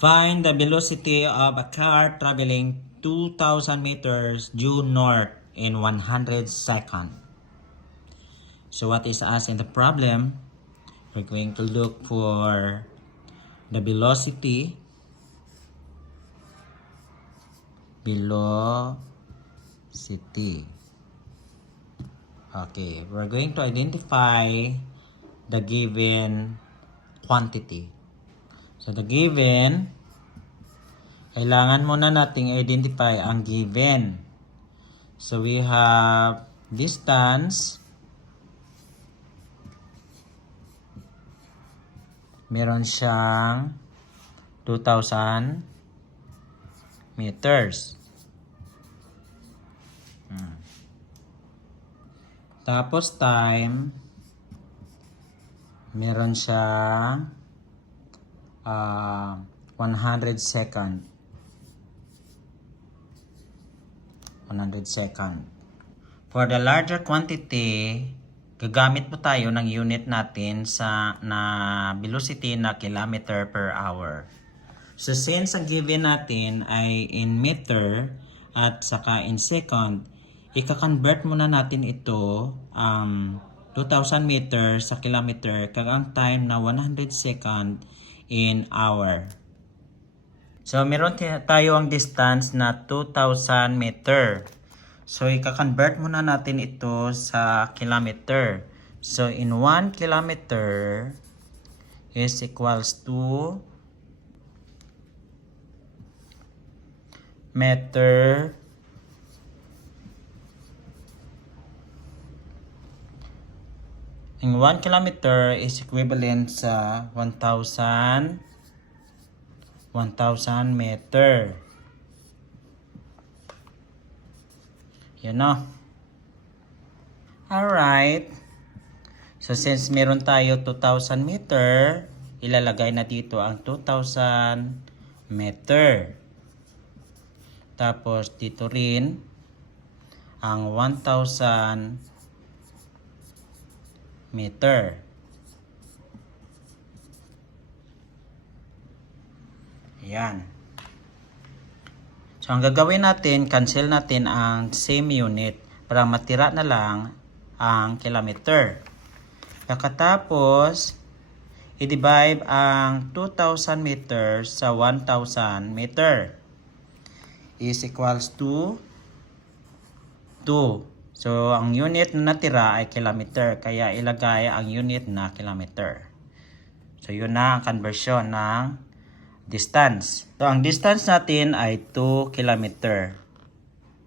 Find the velocity of a car traveling 2,000 meters due north in 100 seconds. So what is asked in the problem? We're going to look for the velocity. Okay, we're going to identify the given quantity. So the given, kailangan muna nating identify ang given. So we have distance. Meron siyang 2,000 meters. Tapos time, meron siyang 100 second. 100 second. For the larger quantity, gagamit po tayo ng unit natin na velocity na kilometer per hour. So since ang given natin ay in meter at saka in second, ika-convert muna natin ito 2,000 meters sa kilometer kag ang time na 100 second in hour. So meron tayo ang distance na 2,000 meter. So ika-convert muna natin ito sa kilometer. So in 1 kilometer is equals to meter in 1 kilometer is equivalent sa 1,000 meter. Yun na. Alright. So since meron tayo 2,000 meter, ilalagay na dito ang 2,000 meter. Tapos dito rin ang 1,000 meter. Ayan. So ang gagawin natin, cancel natin ang same unit para matira na lang ang kilometer. Pagkatapos, i-divide ang 2,000 meters sa 1,000 meter is equals to 2. So, ang unit na natira ay kilometer. Kaya ilagay ang unit na kilometer. So, yun na ang conversion ng distance. So, ang distance natin ay 2 kilometer.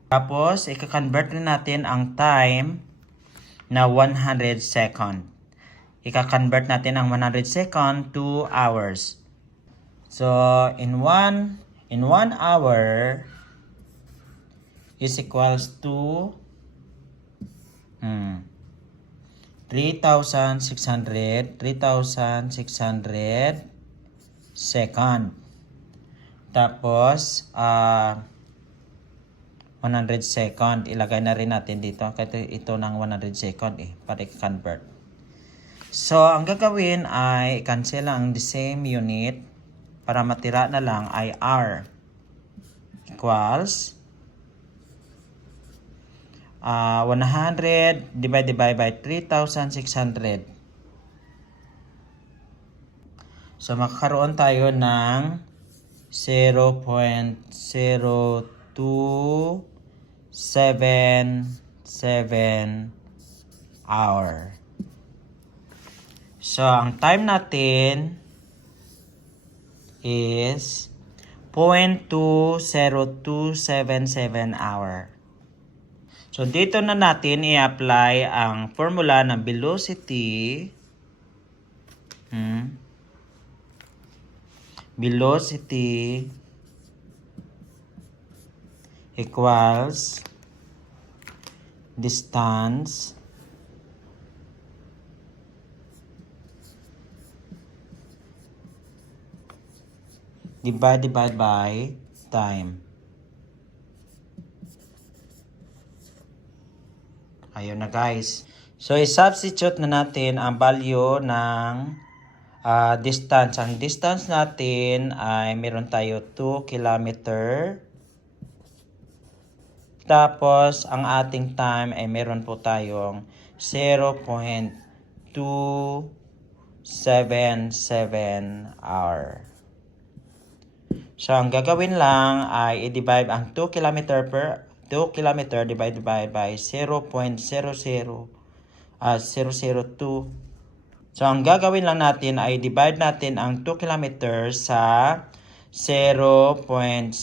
Tapos, ika-convert rin natin ang time na 100 second. Ika-convert natin ang 100 second to hours. So, in 1 hour is equals to 3,600 second. Tapos 100 second ilagay na rin natin dito kasi ito ng 100 second para i-convert. So ang gagawin ay cancel ang the same unit para matira na lang ay R equals 100 divided by 3,600. So makakaroon tayo ng 0.0277 hour. So ang time natin is 0.20277 hour. So, dito na natin i-apply ang formula ng velocity. Velocity equals distance divided by time. Ayun na guys. So, i-substitute na natin ang value ng distance. Ang distance natin ay meron tayo 2 kilometer. Tapos, ang ating time ay meron po tayong 0.277 hour. So, ang gagawin lang ay i-divide ang 2 kilometer divided by 0.002. So, ang gagawin lang natin ay divide natin ang 2 kilometers sa 0.0277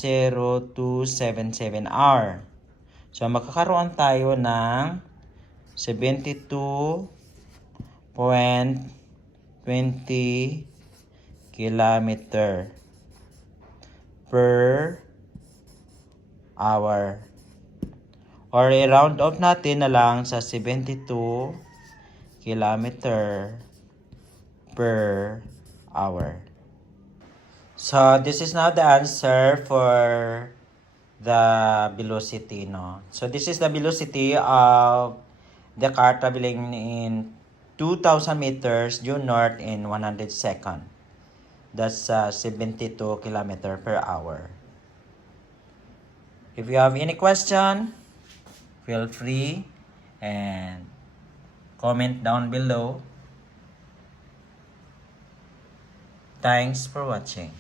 hour. So, magkakaroon tayo ng 72.20 kilometer per hour. Or i-round off natin na lang sa 72 kilometer per hour. So, this is now the answer for the velocity, no? So, this is the velocity of the car traveling in 2,000 meters due north in 100 seconds. That's 72 kilometer per hour. If you have any question, feel free and comment down below. Thanks for watching.